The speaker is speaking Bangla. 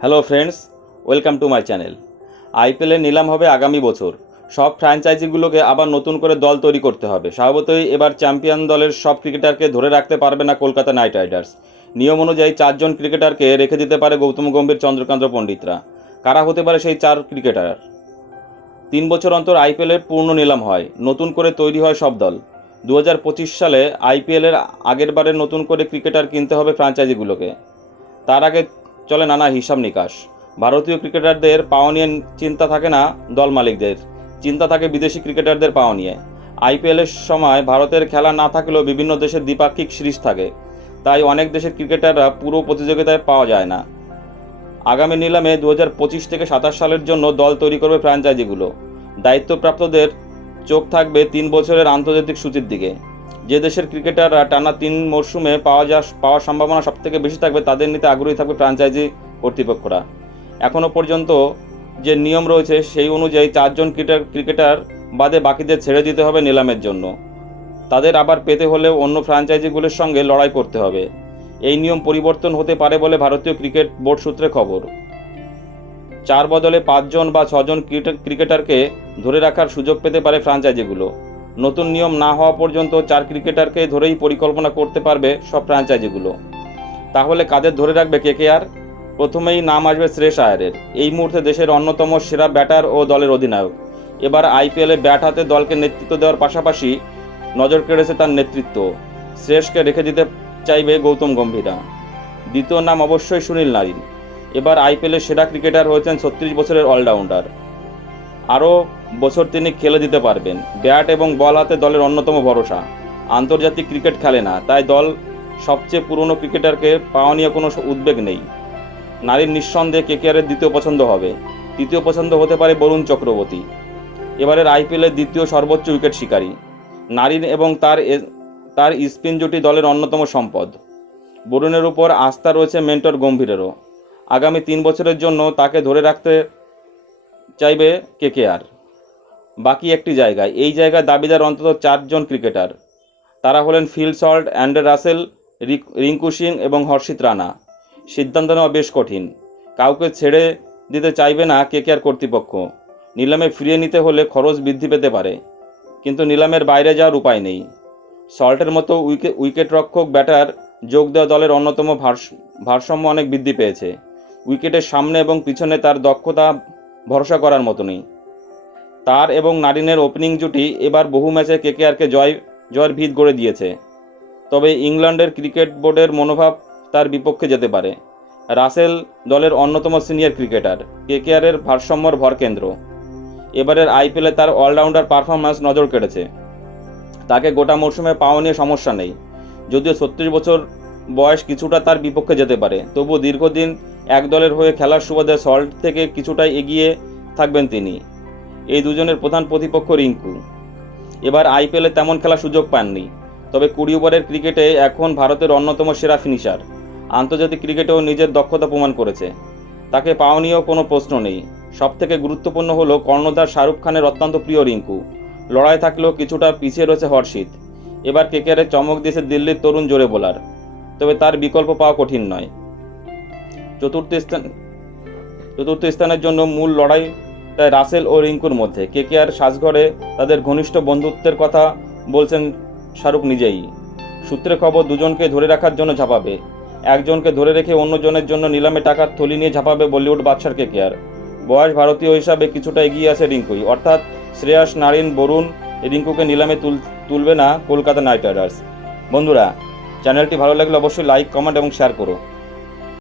Hello friends welcome to my channel আইপিএলের নিলাম হবে আগামী বছর। সব ফ্র্যাঞ্চাইজিগুলোকে আবার নতুন করে দল তৈরি করতে হবে। স্বভাবতই এবার চ্যাম্পিয়ন দলের সব ক্রিকেটারকে ধরে রাখতে পারবে না কলকাতা নাইট রাইডার্স নিয়ম অনুযায়ী চারজন ক্রিকেটারকে রেখে দিতে পারে গৌতম গম্ভীর, চন্দ্রকান্ত পণ্ডিতরা। কারা হতে পারে সেই চার ক্রিকেটার তিন বছর অন্তর আইপিএলের পূর্ণ নিলাম হয়। নতুন করে তৈরি হয় সব দল। দু হাজার পঁচিশ সালে আইপিএলের আগের বারে নতুন করে ক্রিকেটার কিনতে হবে ফ্র্যাঞ্চাইজিগুলোকে তার আগে চলে নানা হিসাব নিকাশ। ভারতীয় ক্রিকেটারদের পাওয়া নিয়ে চিন্তা থাকে না দল মালিকদের। চিন্তা থাকে বিদেশি ক্রিকেটারদের পাওয়া নিয়ে। আইপিএলের সময় ভারতের খেলা না থাকলেও বিভিন্ন দেশের দ্বিপাক্ষিক সিরিজ থাকে। তাই অনেক দেশের ক্রিকেটাররা পুরো প্রতিযোগিতায় পাওয়া যায় না। আগামী নিলামে দু পঁচিশ থেকে সাতাশ সালের জন্য দল তৈরি করবে ফ্র্যাঞ্চাইজিগুলো। দায়িত্বপ্রাপ্তদের চোখ থাকবে তিন বছরের আন্তর্জাতিক সূচির দিকে। যে দেশের ক্রিকেটাররা টানা তিন মরশুমে পাওয়া যা পাওয়ার সম্ভাবনা সবথেকে বেশি থাকবে তাদের নিতে আগ্রহী থাকবে ফ্রাঞ্চাইজি কর্তৃপক্ষরা। এখনও পর্যন্ত যে নিয়ম রয়েছে সেই অনুযায়ী চারজন ক্রিকেটার ক্রিকেটার বাদে বাকিদের ছেড়ে দিতে হবে নিলামের জন্য। তাদের আবার পেতে হলে অন্য ফ্র্যাঞ্চাইজিগুলোর সঙ্গে লড়াই করতে হবে। এই নিয়ম পরিবর্তন হতে পারে বলে ভারতীয় ক্রিকেট বোর্ড সূত্রে খবর। চার বদলে পাঁচজন বা ছজন ক্রিকেটারকে ধরে রাখার সুযোগ পেতে পারে ফ্র্যাঞ্চাইজিগুলো নতুন নিয়ম না হওয়া পর্যন্ত চার ক্রিকেটারকে ধরেই পরিকল্পনা করতে পারবে সব ফ্র্যাঞ্চাইজিগুলো তাহলে কাদের ধরে রাখবে কেকেআর প্রথমেই নাম আসবে শ্রেয়স আয়ারের। এই মুহূর্তে দেশের অন্যতম সেরা ব্যাটার ও দলের অধিনায়ক। এবার আইপিএলে ব্যাট হাতে দলকে নেতৃত্ব দেওয়ার পাশাপাশি নজর কেড়েছে তার নেতৃত্ব। শ্রেয়সকে রেখে দিতে চাইবে গৌতম গম্ভীরা। দ্বিতীয় নাম অবশ্যই সুনীল নারিন। এবার আইপিএলের সেরা ক্রিকেটার হয়েছেন ছত্রিশ বছরের অলরাউন্ডার আরও বছর তিনি খেলে দিতে পারবেন। ব্যাট এবং বল হাতে দলের অন্যতম ভরসা। আন্তর্জাতিক ক্রিকেট খেলে না, তাই দল সবচেয়ে পুরনো ক্রিকেটারকে পাওয়া নিয়ে কোনো উদ্বেগ নেই। নারীর নিঃসন্দেহে কেকেআরের দ্বিতীয় পছন্দ হবে। তৃতীয় পছন্দ হতে পারে বরুণ চক্রবর্তী। এবারের আইপিএলের দ্বিতীয় সর্বোচ্চ উইকেট শিকারী। নারীন এবং তার তার স্পিন জুটি দলের অন্যতম সম্পদ। বরুণের উপর আস্থা রয়েছে মেন্টর গম্ভীরেরও। আগামী তিন বছরের জন্য তাকে ধরে রাখতে চাইবে কেকেআর। বাকি একটি জায়গায়। এই জায়গায় দাবিদার অন্তত চারজন ক্রিকেটার। তারা হলেন Phil Salt Andre Russell Rinku Singh এবং হর্ষিত রানা। সিদ্ধান্ত নেওয়া বেশ কঠিন। কাউকে ছেড়ে দিতে চাইবে না কেকেআর কর্তৃপক্ষ। নিলামে ফিরিয়ে নিতে হলে খরচ বৃদ্ধি পেতে পারে। কিন্তু নিলামের বাইরে যাওয়ার উপায় নেই। সল্টের মতো উইকে উইকেট রক্ষক ব্যাটার যোগ দেওয়া দলের অন্যতম ভারস- ভারসাম্য অনেক বৃদ্ধি পেয়েছে। উইকেটের সামনে এবং পিছনে তার দক্ষতা ভরসা করার মতো নেই তার এবং নারিনের ওপেনিং জুটি এবার বহু ম্যাচে কেকেআরকে জয়, জয়ের ভিত গড়ে দিয়েছে। তবে ইংল্যান্ডের ক্রিকেট বোর্ডের মনোভাব তার বিপক্ষে যেতে পারে। রাসেল দলের অন্যতম সিনিয়র ক্রিকেটার, কেকেআরের ভারসাম্যর ভরকেন্দ্র এবারের আইপিএলে তার অলরাউন্ডার পারফরম্যান্স নজর কেড়েছে। তাকে গোটা মরশুমে পাওয়া নিয়ে সমস্যা নেই। যদিও ছত্রিশ বছর বয়স কিছুটা তার বিপক্ষে যেতে পারে তবু দীর্ঘদিন এক দলের হয়ে খেলার সুবাদে সল্ট থেকে কিছুটা এগিয়ে থাকবেন তিনি। এই দুজনের প্রধান প্রতিপক্ষ রিঙ্কু। এবার আইপিএলে তেমন খেলার সুযোগ পাননি, তবে কুড়ি ওভারের ক্রিকেটে এখন ভারতের অন্যতম সেরা ফিনিশার আন্তর্জাতিক ক্রিকেটেও নিজের দক্ষতা প্রমাণ করেছে। তাকে পাওয়া নিয়েও কোনো প্রশ্ন নেই। সবথেকে গুরুত্বপূর্ণ হলো কর্ণধার শাহরুখ খানের অত্যন্ত প্রিয় রিঙ্কু। লড়াই থাকলেও কিছুটা পিছিয়ে রয়েছে হর্ষিত। এবার কেকেআরে চমক দিয়েছে দিল্লির তরুণ জোরে বোলার। তবে তার বিকল্প পাওয়া কঠিন নয়। চতুর্থ স্থান চতুর্থ স্থানের জন্য মূল লড়াই তাই রাসেল ও রিঙ্কুর মধ্যে। কেকেআর সাজঘরে তাদের ঘনিষ্ঠ বন্ধুত্বের কথা বলছেন শাহরুখ নিজেই। সূত্রে খবর, দুজনকে ধরে রাখার জন্য ঝাঁপাবে। একজনকে ধরে রেখে অন্যজনের জন্য নিলামে টাকার থলি নিয়ে ঝাঁপাবে বলিউড বাদশার কে কেকেআর বয়স ভারতীয় হিসাবে কিছুটা এগিয়ে আছে রিঙ্কুই। অর্থাৎ শ্রেয়াস, নারিন, বরুণ রিঙ্কুকে নিলামে তুল, তুলবে না কলকাতা নাইট রাইডার্স। বন্ধুরা, চ্যানেলটি ভালো লাগলে অবশ্যই লাইক, কমেন্ট এবং শেয়ার করো।